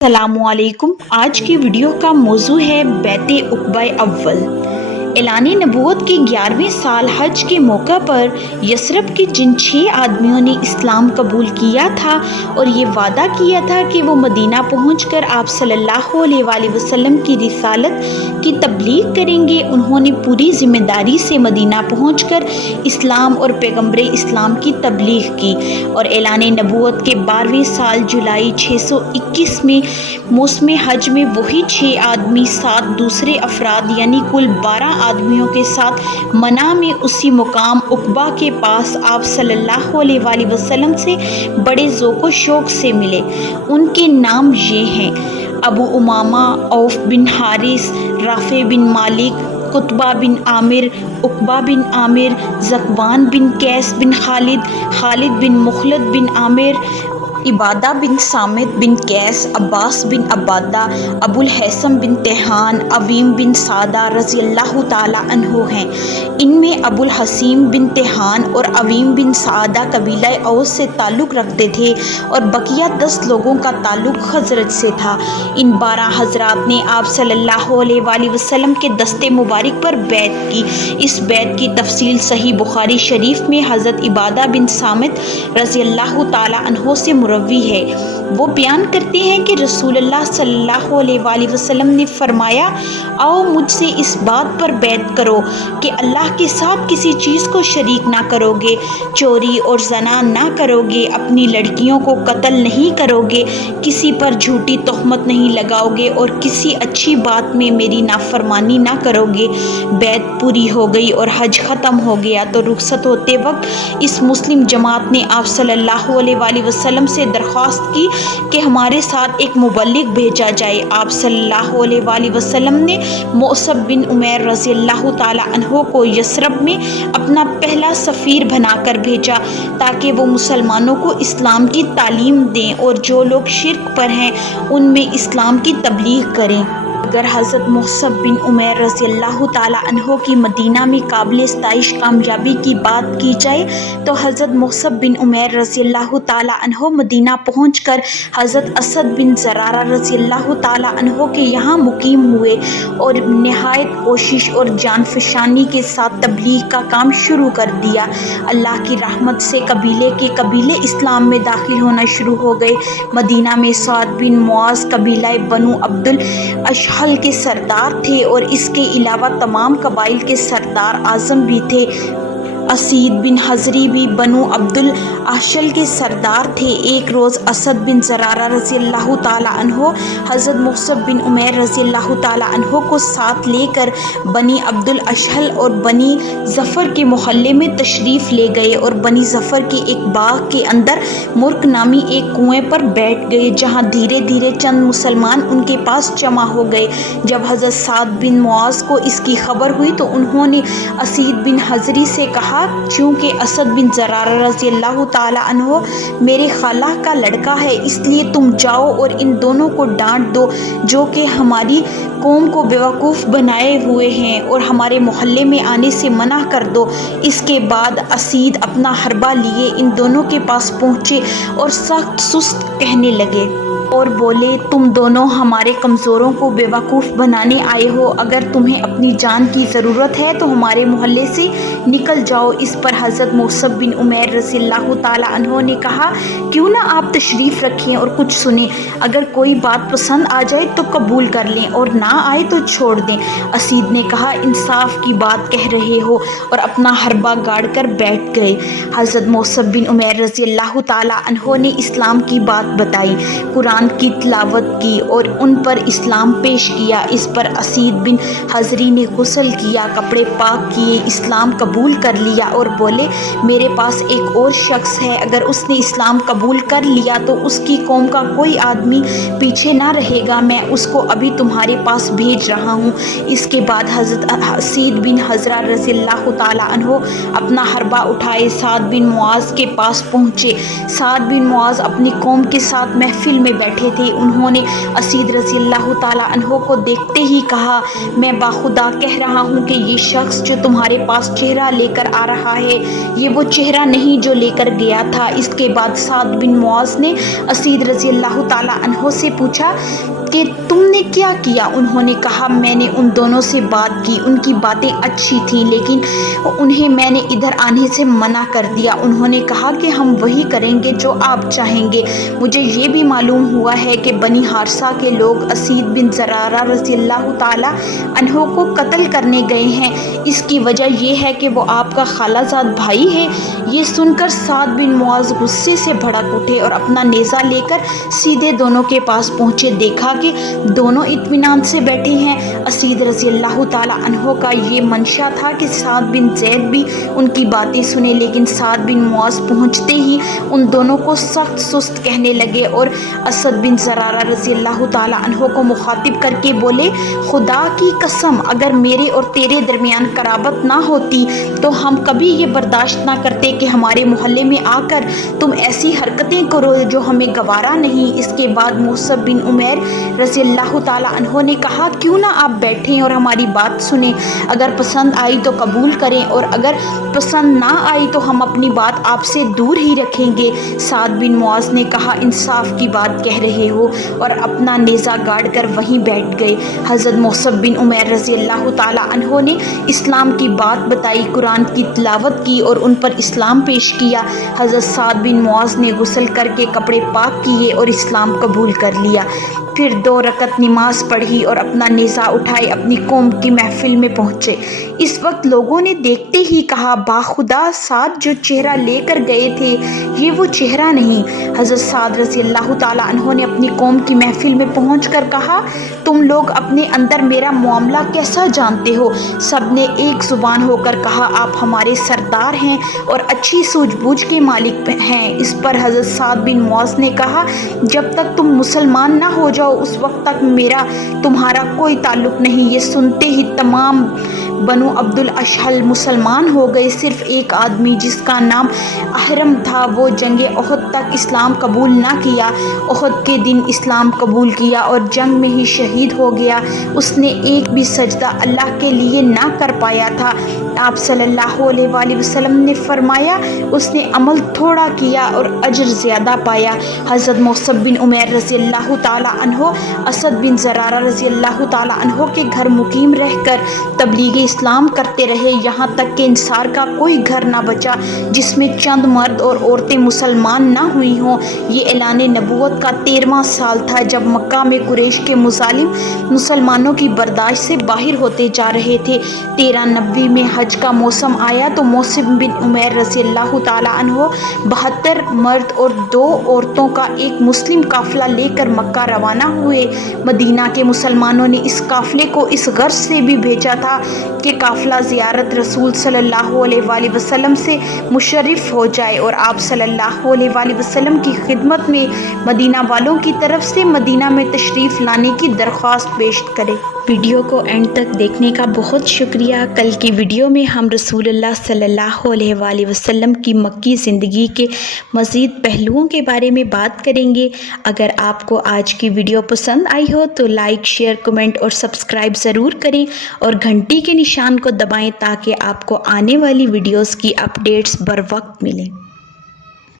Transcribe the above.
السلام علیکم۔ آج کی ویڈیو کا موضوع ہے بیعت عقبہ اول۔ اعلان نبوت کے 11ویں سال حج کے موقع پر یثرب کے جن 6 آدمیوں نے اسلام قبول کیا تھا اور یہ وعدہ کیا تھا کہ وہ مدینہ پہنچ کر آپ صلی اللہ علیہ وآلہ وسلم کی رسالت کی تبلیغ کریں گے، انہوں نے پوری ذمہ داری سے مدینہ پہنچ کر اسلام اور پیغمبر اسلام کی تبلیغ کی اور اعلان نبوت کے 12ویں سال جولائی 621 میں موسم حج میں وہی 6 آدمی 7 دوسرے افراد یعنی کل 12 آدمیوں کے ساتھ منع میں اسی مقام عقبہ کے پاس آپ صلی اللہ علیہ وآلہ وسلم سے بڑے ذوق و شوق سے ملے۔ ان کے نام یہ ہیں: ابو امامہ، عوف بن حارث، رافع بن مالک، قطبہ بن عامر، عقبہ بن عامر، ذکوان بن قیس بن خالد، خالد بن مخلد بن عامر، عبادہ بن صامت بن قیس، عباس بن عبادہ، ابو الہیثم بن تیہان، عویم بن سعدہ رضی اللہ تعالیٰ عنہ ہیں۔ ان میں ابو الحسیم بن تیہان اور عویم بن سعدہ قبیلہ اوس سے تعلق رکھتے تھے اور بقیہ 10 لوگوں کا تعلق خزرج سے تھا۔ ان 12 حضرات نے آپ صلی اللہ علیہ وآلہ وسلم کے دست مبارک پر بیعت کی۔ اس بیعت کی تفصیل صحیح بخاری شریف میں حضرت عبادہ بن صامت رضی اللہ تعالیٰ عنہ سے مروی ہے۔ وہ بیان کرتے ہیں کہ رسول اللہ صلی اللہ علیہ وآلہ وسلم نے فرمایا: آؤ مجھ سے اس بات پر بیعت کرو کہ اللہ کے ساتھ کسی چیز کو شریک نہ کرو گے، چوری اور زنا نہ کرو گے، اپنی لڑکیوں کو قتل نہیں کرو گے، کسی پر جھوٹی تہمت نہیں لگاؤ گے اور کسی اچھی بات میں میری نافرمانی نہ کرو گے۔ بیعت پوری ہو گئی اور حج ختم ہو گیا تو رخصت ہوتے وقت اس مسلم جماعت نے آپ صلی اللہ علیہ وآلہ وسلم سے درخواست کی کہ ہمارے ساتھ ایک مبلغ بھیجا جائے۔ آپ صلی اللہ علیہ وآلہ وسلم نے مؤصب بن عمیر رضی اللہ تعالیٰ عنہ کو یثرب میں اپنا پہلا سفیر بنا کر بھیجا تاکہ وہ مسلمانوں کو اسلام کی تعلیم دیں اور جو لوگ شرک پر ہیں ان میں اسلام کی تبلیغ کریں۔ اگر حضرت مؤصب بن عمیر رضی اللہ تعالیٰ عنہ کی مدینہ میں قابل ستائش کامیابی کی بات کی جائے تو حضرت مؤصب بن عمیر رضی اللہ تعالیٰ عنہ مدینہ پہنچ کر حضرت اسد بن زرارہ رضی اللہ تعالیٰ عنہ کے یہاں مقیم ہوئے اور نہایت کوشش اور جان فشانی کے ساتھ تبلیغ کا کام شروع کر دیا۔ اللہ کی رحمت سے قبیلے اسلام میں داخل ہونا شروع ہو گئے۔ مدینہ میں سعد بن معاذ قبیلہ بنو عبد الاشحل کے سردار تھے اور اس کے علاوہ تمام قبائل کے سردار اعظم بھی تھے۔ اسید بن حضری بھی بنو عبد الاشحل کے سردار تھے۔ ایک روز اسد بن زرارہ رضی اللہ تعالیٰ عنہ حضرت مؤصب بن عمیر رضی اللہ تعالیٰ عنہ کو ساتھ لے کر بنی عبد الاشحل اور بنی ظفر کے محلے میں تشریف لے گئے اور بنی ظفر کے ایک باغ کے اندر مرک نامی ایک کنویں پر بیٹھ گئے جہاں دھیرے دھیرے چند مسلمان ان کے پاس جمع ہو گئے۔ جب حضرت سعد بن معاذ کو اس کی خبر ہوئی تو انہوں نے اسید بن حضری سے کہا: چونکہ اسد بن زرارہ رضی اللہ تعالیٰ عنہ میرے خالہ کا لڑکا ہے، اس لیے تم جاؤ اور ان دونوں کو ڈانٹ دو جو کہ ہماری قوم کو بیوقوف بنائے ہوئے ہیں اور ہمارے محلے میں آنے سے منع کر دو۔ اس کے بعد اسید اپنا حربہ لیے ان دونوں کے پاس پہنچے اور سخت سست کہنے لگے اور بولے: تم دونوں ہمارے کمزوروں کو بیوقوف بنانے آئے ہو، اگر تمہیں اپنی جان کی ضرورت ہے تو ہمارے محلے سے نکل جاؤ۔ اس پر حضرت مؤصب بن عمیر رضی اللہ تعالیٰ عنہ نے کہا: کیوں نہ آپ تشریف رکھیں اور کچھ سنیں، اگر کوئی بات پسند آ جائے تو قبول کر لیں اور نہ آئے تو چھوڑ دیں۔ اسید نے کہا: انصاف کی بات کہہ رہے ہو، اور اپنا حربہ گاڑ کر بیٹھ گئے۔ حضرت مؤصب بن عمیر رضی اللہ تعالیٰ عنہ نے اسلام کی بات بتائی، قرآن کی تلاوت کی اور ان پر اسلام پیش کیا۔ اس پر اسید بن حضری نے غسل کیا، کپڑے پاک کیے، اسلام قبول کر لیا اور بولے: میرے پاس ایک اور شخص ہے، اگر اس نے اسلام قبول کر لیا تو اس کی قوم کا کوئی آدمی پیچھے نہ رہے گا، میں اس کو ابھی تمہارے پاس بھیج رہا ہوں۔ اس کے بعد حضرت اسید بن حضرہ رضی اللہ تعالیٰ عنہ اپنا حربہ اٹھائے سعد بن معاذ کے پاس پہنچے۔ سعد بن معاذ اپنی قوم کے ساتھ محفل میں بیٹھے بیٹھے تھے انہوں نے اسید رضی اللہ تعالیٰ عنہ کو دیکھتے ہی کہا، میں باخدا کہہ رہا ہوں کہ یہ شخص جو تمہارے پاس چہرہ لے کر آ رہا ہے یہ وہ چہرہ نہیں جو لے کر گیا تھا۔ اس کے بعد سعد بن معاذ نے اسید رضی اللہ تعالیٰ عنہ سے پوچھا کہ تم نے کیا کیا؟ انہوں نے کہا، میں نے ان دونوں سے بات کی، ان کی باتیں اچھی تھیں لیکن انہیں میں نے ادھر آنے سے منع کر دیا۔ انہوں نے کہا کہ ہم وہی کریں گے جو آپ چاہیں گے۔ مجھے یہ بھی معلوم ہوا ہے کہ بنی حارثہ کے لوگ اسید بن زرارہ رضی اللہ تعالیٰ عنہ کو قتل کرنے گئے ہیں، اس کی وجہ یہ ہے کہ وہ آپ کا خالہ زاد بھائی ہے۔ یہ سن کر سعد بن معاذ غصے سے بھڑک اٹھے اور اپنا نیزہ لے کر سیدھے دونوں کے پاس پہنچے۔ دیکھا کہ دونوں اطمینان سے بیٹھے ہیں۔ اسید رضی اللہ تعالیٰ عنہ کا یہ منشا تھا کہ سعد بن زید بھی ان کی باتیں سنے، لیکن سعد بن معاذ پہنچتے ہی ان دونوں کو سخت سست کہنے لگے اور اسد بن زرارہ رضی اللہ تعالیٰ عنہ کو مخاطب کر کے بولے، خدا کی قسم اگر میرے اور تیرے درمیان قرابت نہ ہوتی تو ہم کبھی یہ برداشت نہ کرتے کہ ہمارے محلے میں آ کر تم ایسی حرکتیں کرو جو ہمیں گوارا نہیں۔ اس کے بعد مصعب بن عمیر رضی اللہ تعالیٰ عنہ نے کہا، کیوں نہ آپ بیٹھیں اور ہماری بات سنیں، اگر پسند آئی تو قبول کریں اور اگر پسند نہ آئی تو ہم اپنی بات آپ سے دور ہی رکھیں گے۔ سعد بن معاذ نے کہا، انصاف کی بات کہہ رہے ہو، اور اپنا نیزہ گاڑ کر وہیں بیٹھ گئے۔ حضرت مصعب بن عمیر رضی اللہ تعالیٰ عنہ نے اسلام کی بات بتائی، قرآن کی تلاوت کی اور ان پر اسلام پیش کیا۔ حضرت سعد بن معاذ نے غسل کر کے کپڑے پاک کیے اور اسلام قبول کر لیا، پھر 2 رکعت نماز پڑھی اور اپنا نیزہ اٹھائے اپنی قوم کی محفل میں پہنچے۔ اس وقت لوگوں نے دیکھتے ہی کہا، باخدا سعد جو چہرہ لے کر گئے تھے یہ وہ چہرہ نہیں۔ حضرت سعد رضی اللہ تعالیٰ عنہ نے اپنی قوم کی محفل میں پہنچ کر کہا، تم لوگ اپنے اندر میرا معاملہ کیسا جانتے ہو؟ سب نے ایک زبان ہو کر کہا، آپ ہمارے سردار ہیں اور اچھی سوجھ بوجھ کے مالک ہیں۔ اس پر حضرت سعد بن معاذ نے کہا، جب تک تم مسلمان نہ ہو جاؤ اس وقت تک میرا تمہارا کوئی تعلق نہیں۔ یہ سنتے ہی تمام بنو عبد الاشہل مسلمان ہو گئے، صرف ایک آدمی جس کا نام احرم تھا وہ جنگ احد تک اسلام قبول نہ کیا، احد کے دن اسلام قبول کیا اور جنگ میں ہی شہید ہو گیا۔ اس نے ایک بھی سجدہ اللہ کے لیے نہ کر پایا تھا۔ آپ صلی اللہ علیہ وآلہ وسلم نے فرمایا، اس نے عمل تھوڑا کیا اور اجر زیادہ پایا۔ حضرت مصعب بن عمیر رضی اللہ تعالیٰ عنہ اسد بن زرارہ رضی اللہ تعالیٰ عنہ کے گھر مقیم رہ کر تبلیغ اسلام کرتے رہے، یہاں تک کہ انصار کا کوئی گھر نہ بچا جس میں چند مرد اور عورتیں مسلمان نہ ہوئی ہوں۔ یہ اعلان نبوت کا 13واں سال تھا جب مکہ میں قریش کے مظالم مسلمانوں کی برداشت سے باہر ہوتے جا رہے تھے۔ 1390 میں حج کا موسم آیا تو مصعب بن عمیر رضی اللہ تعالیٰ عنہ 72 مرد اور 2 عورتوں کا ایک مسلم قافلہ لے کر مکہ روانہ ہوئے۔ مدینہ کے مسلمانوں نے اس قافلے کو اس غرض سے بھی بھیجا تھا کہ قافلہ زیارت رسول صلی اللہ علیہ وآلہ وسلم سے مشرف ہو جائے اور آپ صلی اللہ علیہ وآلہ وسلم کی خدمت میں مدینہ والوں کی طرف سے مدینہ میں تشریف لانے کی درخواست پیش کرے۔ ویڈیو کو اینڈ تک دیکھنے کا بہت شکریہ۔ کل کی ویڈیو میں ہم رسول اللہ صلی اللہ علیہ وآلہ وسلم کی مکی زندگی کے مزید پہلوؤں کے بارے میں بات کریں گے۔ اگر آپ کو آج کی ویڈیو پسند آئی ہو تو لائک، شیئر، کمنٹ اور سبسکرائب ضرور کریں اور گھنٹی کے نشان کو دبائیں تاکہ آپ کو آنے والی ویڈیوز کی اپڈیٹس بر وقت ملیں۔